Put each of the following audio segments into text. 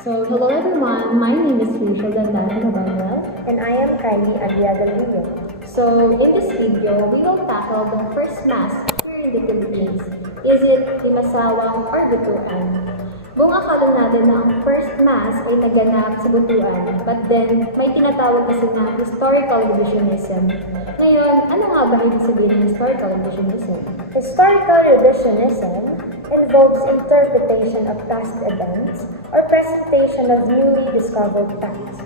So, hello everyone, my name is Rachel Dandana Nabanal. And I am Kylie Andrea Del Rio. So, in this video, we will tackle the first mass here in the Philippines. Is it Limasawang or Butuan? Buong akala natin na ang first mass ay naganap sa Butuan, but then may tinatawag kasi na historical revisionism. Ngayon, ano nga ba ibig sabihin ng historical revisionism? Historical revisionism involves interpretation of past events or presentation of newly discovered facts,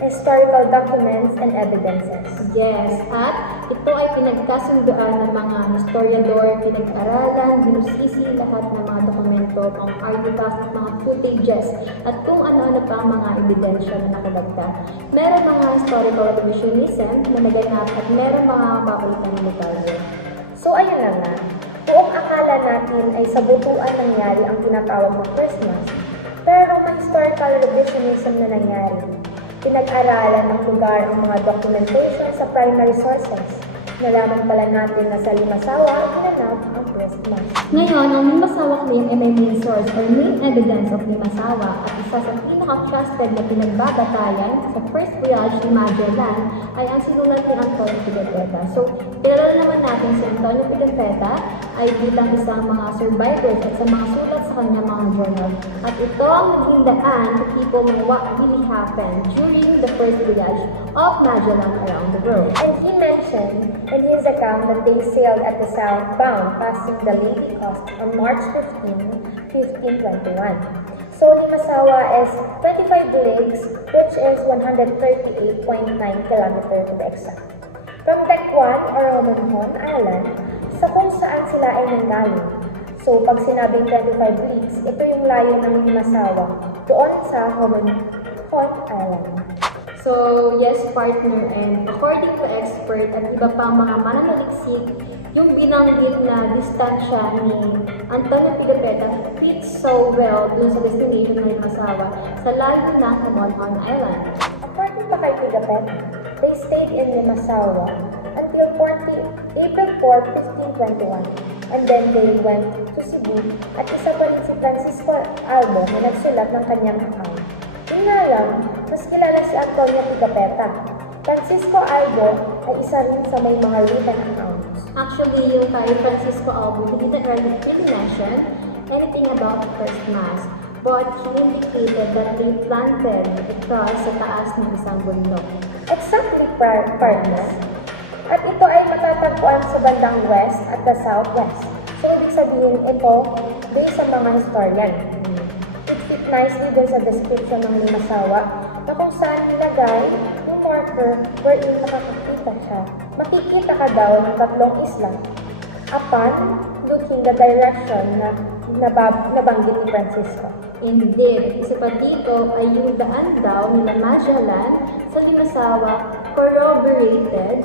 historical documents, and evidences. Yes, at ito ay pinagkasunduan ng mga historiador, pinag-aralan, binusisi lahat ng mga dokumento, mga artifacts, mga footages, at kung ano-ano pa ang mga ebidensya na nakadagdag. Meron mga historical revisionism na naganap at meron mga mapalitan na detalye. So ayun na nga, buong akala natin ay sa Butuan nangyari ang tinatawag na first mass, pero may historical revisionism na nangyari. Pinag-aralan ng lugar ang mga documentation sa primary sources. Nalaman pala natin na sa Limasawa ginanap ang first mass. Ngayon, ang Limasawa claim ay may main source or main evidence of Limasawa at isa sa pinaka-trusted na pinagbabatayan sa first voyage ni Magellan ay ang sinulat ni Antonio Pigafetta. So, kilala naman natin si Antonio Pigafetta ay bilang isang mga survivors at sa mga sulat sa kanyang mga journal. At ito ang naging daan to people on what really happened during the first voyage of Magellan around the world. And he mentioned in his account that they sailed at the southbound, passing the Lady Coast on March 15, 1521. So Limasawa is 25 leagues, which is 138.9 kilometers to be exact. From Daguan or Romanhon Island, sa kung saan sila ay nanggaling. So pag sinabing 25 leagues, ito yung layo ng Limasawa doon sa Romanhon Island. So, yes, partner, and according to expert at iba pang mga mananaliksik, yung binanggit na distansya ni Antonio Pigafetta fits so well dun sa destination ng Limasawa sa layo ng Romanhon Island. According pa kay Pigafetta, they stayed in Limasawa until April 4, 1521, and then they went to Cebu at isa pa rin si Francisco Albo na nagsulat ng kanyang account. Yun nga lang, mas kilala si Antonio Pigafetta. Francisco Albo ay isa rin sa may mga written accounts. Actually, yung kay Francisco Albo, he didn't really mention anything about the first mass, but he indicated that they planted a cross sa taas ng isang bundok. Exactly, partner. At ito ay matatagpuan sa bandang west at the southwest. So, ibig sabihin ito, based sa mga historian. It fit nicely dun sa description ng Limasawa na kung saan nilagay yung marker wherein makakakita siya. Makikita ka daw ng tatlong isla upon looking the direction na nabanggit ni Francisco. Indeed, isa pa dito ay yung daan daw nila Magellan sa Limasawa corroborated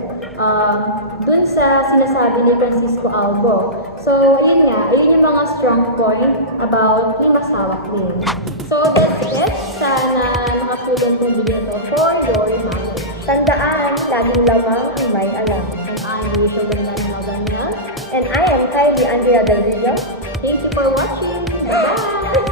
dun sa sinasabi ni Francisco Albo. So, ayun nga, ayun yung mga strong point about Limasawa claim. So, that's it. Sana nakatulong tong video to for your knowledge. Tandaan, laging lamang may alam. And I'm Rachel Daniel. And I am Kylie Andrea Del Rio. Thank you for watching. Bye-bye!